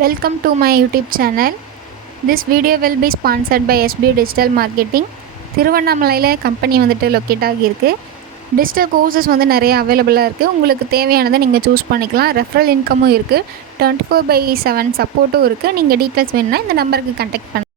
Welcome to my YouTube channel. This video will be sponsored by SB Digital Marketing. திருவண்ணாமலையில் company வந்துட்டு locate ஆகியிருக்கு. Digital courses வந்து நிறைய அவைலபிளாக இருக்குது. உங்களுக்கு தேவையானதை நீங்கள் சூஸ் பண்ணிக்கலாம். ரெஃபரல் இன்கமும் இருக்குது. 24/7 சப்போர்ட்டும் இருக்குது. நீங்கள் டீட்டெயில்ஸ் வேணும்னா இந்த நம்பருக்கு கான்டாக்ட் பண்ணுங்கள்.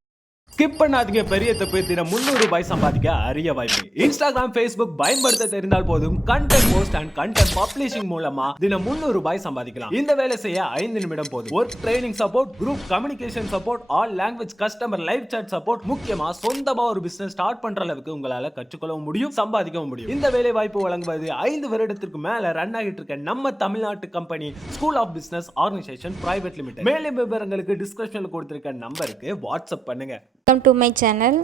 ஸ்கிப் பண்ணாதீங்க. பெரிய தப்பு. தினம் 300 ரூபாய் சம்பாதிக்க அரிய வாய்ப்பு. இன்ஸ்டாகிராம், ஃபேஸ்புக் பயன்படுத்த தெரிந்தால் போதும் content post and content publishing மூலமா தினம் 300 ரூபாய் சம்பாதிக்கலாம். இந்த வேலை செய்ய 5 நிமிடம் போதும். Work training support, group communication support, all language customer live chat support, முக்கியமா சொந்தமா ஒரு பிசினஸ் ஸ்டார்ட் பண்ற அளவுக்கு உங்களால கற்றுக்கொள்ளவும் முடியும், சம்பாதிக்கவும் முடியும். இந்த வேலை வாய்ப்பு வழங்குவது 5 வருடத்திற்கு மேல ரன் ஆகிட்டு இருக்க நம்ம தமிழ்நாட்டு company school of business organisation private limited. மேலும் விவரங்களுக்கு டிஸ்கிரிப்ஷன்ல கொடுத்திருக்க நம்பருக்கு வாட்ஸ்அப் பண்ணுங்க. Welcome to my channel.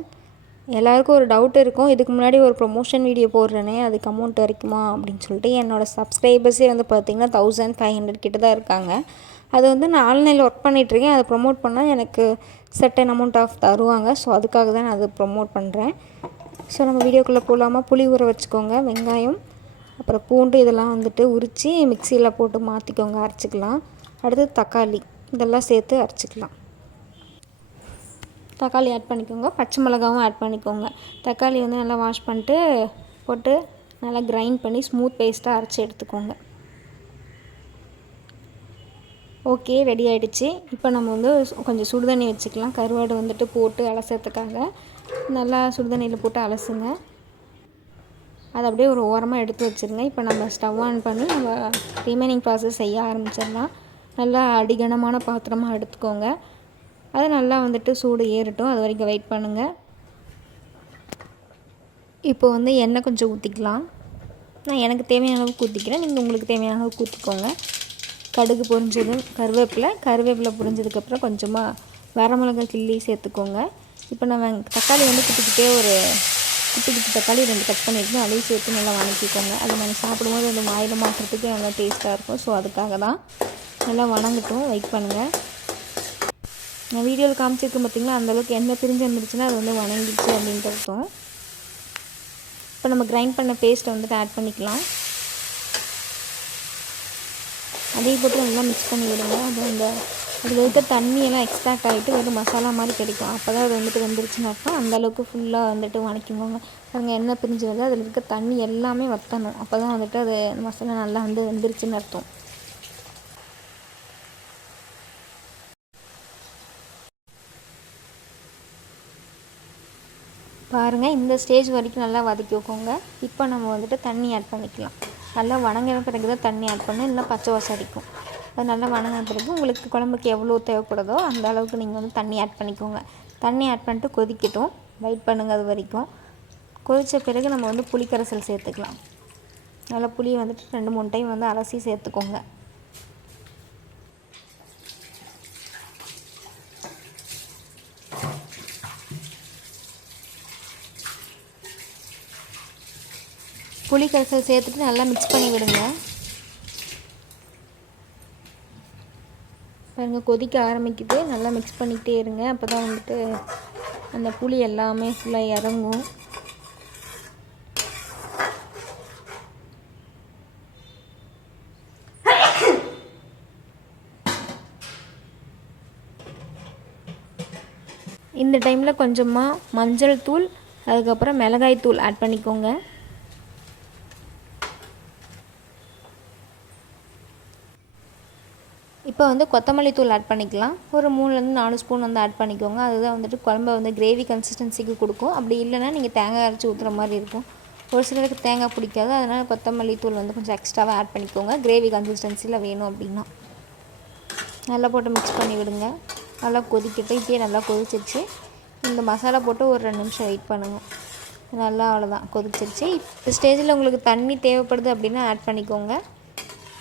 எல்லாருக்கும் ஒரு டவுட் இருக்கும், இதுக்கு முன்னாடி ஒரு ப்ரொமோஷன் வீடியோ போடுறேனே அதுக்கு அமௌண்ட் வரைக்குமா அப்படின்னு சொல்லிட்டு. என்னோடய சப்ஸ்கிரைபர்ஸே வந்து பார்த்திங்கன்னா 1500 கிட்ட தான் இருக்காங்க. அது வந்து நான் ஆன்லைனில் ஒர்க் பண்ணிகிட்ருக்கேன். அதை ப்ரொமோட் பண்ணால் எனக்கு சர்டன் அமௌண்ட் ஆஃப் தருவாங்க. ஸோ அதுக்காக தான் நான் அதை ப்ரொமோட் பண்ணுறேன். ஸோ நம்ம வீடியோக்குள்ளே போகலாமா? புளி ஊற வச்சுக்கோங்க, வெங்காயம் அப்புறம் பூண்டு இதெல்லாம் வந்துட்டு உரித்து மிக்சியில் போட்டு மாற்றிக்கோங்க, அரைச்சிக்கலாம். அடுத்து தக்காளி இதெல்லாம் சேர்த்து அரைச்சிக்கலாம். தக்காளி ஆட் பண்ணிக்கோங்க, பச்சை மிளகாவும் ஆட் பண்ணிக்கோங்க. தக்காளி வந்து நல்லா வாஷ் பண்ணிட்டு போட்டு நல்லா கிரைண்ட் பண்ணி ஸ்மூத் பேஸ்ட்டாக அரைச்சி எடுத்துக்கோங்க. ஓகே, ரெடி ஆகிடுச்சு. இப்போ நம்ம வந்து கொஞ்சம் சுடுதண்ணி வச்சுக்கலாம். கருவாடு வந்துட்டு போட்டு அலசறதுக்காக நல்லா சுடுதண்ணியில் போட்டு அலசுங்க. அதை அப்படியே ஒரு ஓரமாக எடுத்து வச்சுருங்க. இப்போ நம்ம ஸ்டவ் ஆன் பண்ணி நம்ம ரிமைனிங் ப்ராசஸ் செய்ய ஆரம்பிச்சிடலாம். நல்லா அடிகனமான பாத்திரமாக எடுத்துக்கோங்க. அது நல்லா வந்துட்டு சூடு ஏறட்டும், அது வரைக்கும் வெயிட் பண்ணுங்கள். இப்போ வந்து எண்ணெய் கொஞ்சம் ஊற்றிக்கலாம். நான் எனக்கு தேவையான அளவுக்கு ஊற்றிக்கிறேன், நீங்கள் உங்களுக்கு தேவையான அளவுக்கு ஊற்றிக்கோங்க. கடுகு பொரிஞ்சதும் கருவேப்பிலை பொரிஞ்சதுக்கப்புறம் கொஞ்சமாக வரமிளகாய் கிள்ளி சேர்த்துக்கோங்க. இப்போ நம்ம தக்காளி வந்து குட்டி தக்காளி 2 கட் பண்ணியிருக்கோம், அதையும் சேர்த்து நல்லா வணக்கிக்கோங்க. அது நம்ம சாப்பிடும்போது அந்த வாயில் மாட்டுறதுக்கு நல்லா டேஸ்ட்டாக இருக்கும். ஸோ அதுக்காக தான். நல்லா வணங்கட்டும், வெயிட் பண்ணுங்கள். நான் வீடியோவில் காமிச்சிருக்கேன் பார்த்திங்களா, அந்தளவுக்கு எண்ணெய் பிரிஞ்சு வந்துருச்சுன்னா அது வந்து வணங்கிடுச்சு அப்படின்ட்டு அர்த்தம். இப்போ நம்ம கிரைண்ட் பண்ண பேஸ்ட்டை வந்துட்டு ஆட் பண்ணிக்கலாம். அதையும் போட்டு நல்லா மிக்ஸ் பண்ணி விடுங்க. அதில் இருக்க தண்ணியெல்லாம் எக்ஸ்ட்ராக்ட் ஆகிட்டு வெறும் மசாலா மாதிரி கிடைக்கும். அப்போ தான் அது வந்துட்டு வெந்துருச்சுன்னு அர்த்தம். அந்தளவுக்கு ஃபுல்லாக வந்துட்டு வணக்கிக்கோங்க. பாருங்கள், எண்ணெய் பிரிஞ்சு வருது. அதில் இருக்க தண்ணி எல்லாமே வற்றணும். அப்போ தான் வந்துட்டு அது மசாலா நல்லா வந்து வெந்துருச்சுன்னு அர்த்தம். பாருங்கள், இந்த ஸ்டேஜ் வரைக்கும் நல்லா வதக்கி வைக்கோங்க. இப்போ நம்ம வந்துட்டு தண்ணி ஆட் பண்ணிக்கலாம். நல்லா வணங்கின பிறகு தான் தண்ணி ஆட் பண்ணணும், இல்லை பச்சை வாசம் அடிக்கும். அது நல்லா வணங்கின பிறகு உங்களுக்கு குழம்புக்கு எவ்வளோ தேவைப்படுதோ அந்த அளவுக்கு நீங்கள் வந்து தண்ணி ஆட் பண்ணிக்கோங்க. தண்ணி ஆட் பண்ணிட்டு கொதிக்கட்டும், வெயிட் பண்ணுங்கள். அது வரைக்கும் கொதித்த பிறகு நம்ம வந்து புளிக்கரைசல் சேர்த்துக்கலாம். நல்லா புளியை வந்துட்டு 2-3 டைம் வந்து அலசி சேர்த்துக்கோங்க. புளி கரைசல் சேர்த்துட்டு நல்லா மிக்ஸ் பண்ணி விடுங்க. பாருங்கள், கொதிக்க ஆரம்பிக்குது. நல்லா மிக்ஸ் பண்ணிக்கிட்டே இருங்க. அப்போ தான் வந்துட்டு அந்த புளி எல்லாமே ஃபுல்லாக இறங்கும். இந்த டைமில் கொஞ்சமாக மஞ்சள் தூள், அதுக்கப்புறம் மிளகாய் தூள் ஆட் பண்ணிக்கோங்க. இப்போ வந்து கொத்தமல்லி தூள் ஆட் பண்ணிக்கலாம். ஒரு 3-4 ஸ்பூன் வந்து ஆட் பண்ணிக்கோங்க. அதுதான் வந்துட்டு குழம்பை வந்து கிரேவி கன்சிஸ்டன்சிக்கு கொடுக்கும். அப்படி இல்லைன்னா நீங்கள் தேங்காய் அரைச்சி ஊற்றுற மாதிரி இருக்கும். ஒரு சிலருக்கு தேங்காய் பிடிக்காது, அதனால் கொத்தமல்லி தூள் வந்து கொஞ்சம் எக்ஸ்ட்ராவாக ஆட் பண்ணிக்கோங்க, கிரேவி கன்சிஸ்டன்சியில் வேணும் அப்படின்னா. நல்லா போட்டு மிக்ஸ் பண்ணி விடுங்க. நல்லா கொதிக்கிட்டு இப்படியே நல்லா கொதிச்சிருச்சு. இந்த மசாலா போட்டு ஒரு 2 நிமிஷம் வெயிட் பண்ணுங்கள். நல்லா அவ்வளோதான், கொதிச்சிருச்சு. இந்த ஸ்டேஜில் உங்களுக்கு தண்ணி தேவைப்படுது அப்படின்னா ஆட் பண்ணிக்கோங்க.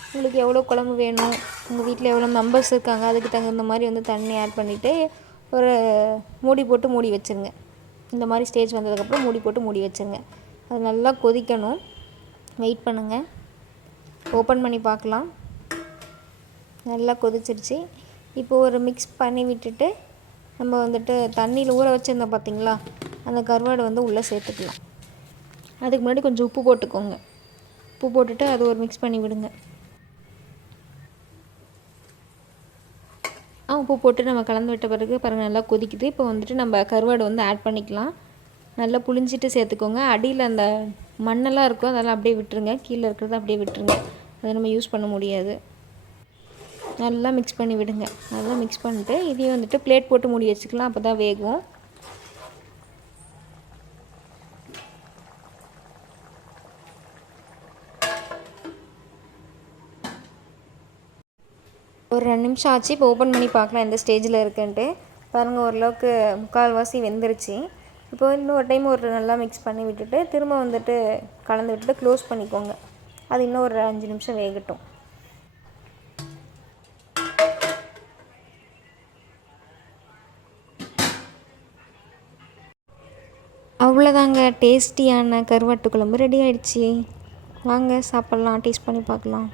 உங்களுக்கு எவ்வளோ குழம்பு வேணும், உங்கள் வீட்டில் எவ்வளோ மெம்பர்ஸ் இருக்காங்க அதுக்கு தகுந்த மாதிரி வந்து தண்ணி ஆட் பண்ணிவிட்டு ஒரு மூடி போட்டு மூடி வச்சுருங்க. இந்த மாதிரி ஸ்டேஜ் வந்ததுக்கப்புறம் மூடி போட்டு மூடி வச்சுருங்க. அது நல்லா கொதிக்கணும், வெயிட் பண்ணுங்கள். ஓப்பன் பண்ணி பார்க்கலாம். நல்லா கொதிச்சிருச்சு. இப்போ ஒரு மிக்ஸ் பண்ணி விட்டுட்டு நம்ம வந்துட்டு தண்ணியில் ஊற வச்சுருந்தோம் பார்த்திங்களா, அந்த கருவாடை வந்து உள்ளே சேர்த்துக்கலாம். அதுக்கு முன்னாடி கொஞ்சம் உப்பு போட்டுக்கோங்க. உப்பு போட்டுட்டு அது ஒரு மிக்ஸ் பண்ணி விடுங்க. உப்பு போட்டு நம்ம கலந்து விட்ட பிறகு பாருங்கள் நல்லா கொதிக்குது. இப்போ வந்துட்டு நம்ம கருவாடு வந்து ஆட் பண்ணிக்கலாம். நல்லா புளிஞ்சிட்டு சேர்த்துக்கோங்க. அடியில் அந்த மண்ணெல்லாம் இருக்கும், அதெல்லாம் அப்படியே விட்டுருங்க. கீழே இருக்கிறத அப்படியே விட்டுருங்க, அதை நம்ம யூஸ் பண்ண முடியாது. நல்லா மிக்ஸ் பண்ணி விடுங்க. நல்லா மிக்ஸ் பண்ணிட்டு இதையும் வந்துட்டு பிளேட் போட்டு மூடி வச்சுக்கலாம், அப்போ தான் வேகும். ஒரு 2 நிமிஷம் ஆச்சு. இப்போ ஓப்பன் பண்ணி பார்க்கலாம் எந்த ஸ்டேஜில் இருக்குன்ட்டு. பாருங்கள், ஓரளவுக்கு 3/4 வெந்துருச்சு. இப்போ இன்னும் ஒரு டைம் நல்லா மிக்ஸ் பண்ணி விட்டுட்டு திரும்ப வந்துட்டு கலந்து விட்டுட்டு க்ளோஸ் பண்ணிக்கோங்க. அது இன்னும் ஒரு 5 நிமிஷம் வேகட்டும். அவ்வளோதாங்க, டேஸ்டியான கருவாட்டு குழம்பு ரெடி ஆயிடுச்சு. வாங்க சாப்பிட்லாம், டேஸ்ட் பண்ணி பார்க்கலாம்.